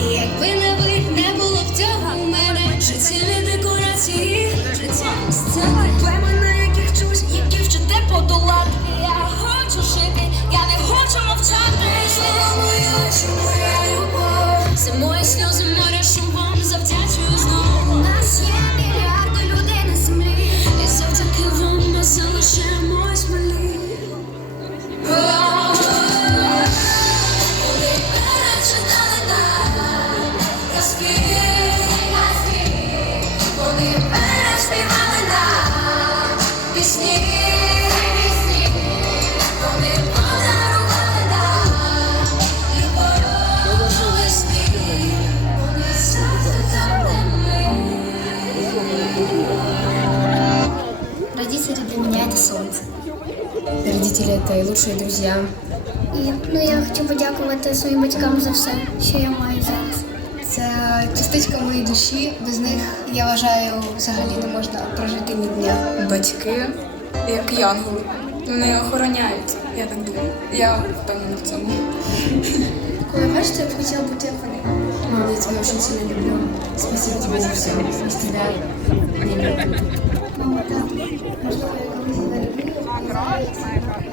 І якби не ви, не було б цього в мене Життя для меня это солнце. Родители это и лучшие друзья. І ну я хочу подякувати своїм батькам за все, що я маю зараз. Це частичка моєї душі. Без них я вважаю, взагалі не можна прожити ні дня. батьки як янголи. Вони охороняють, я так думаю. Я впевнена в цьому. Коли бачите, я б хотіла бути як вони. Я тебя очень сильно люблю. Спасибо тебе за все. Без тебя не. Bye. Bye.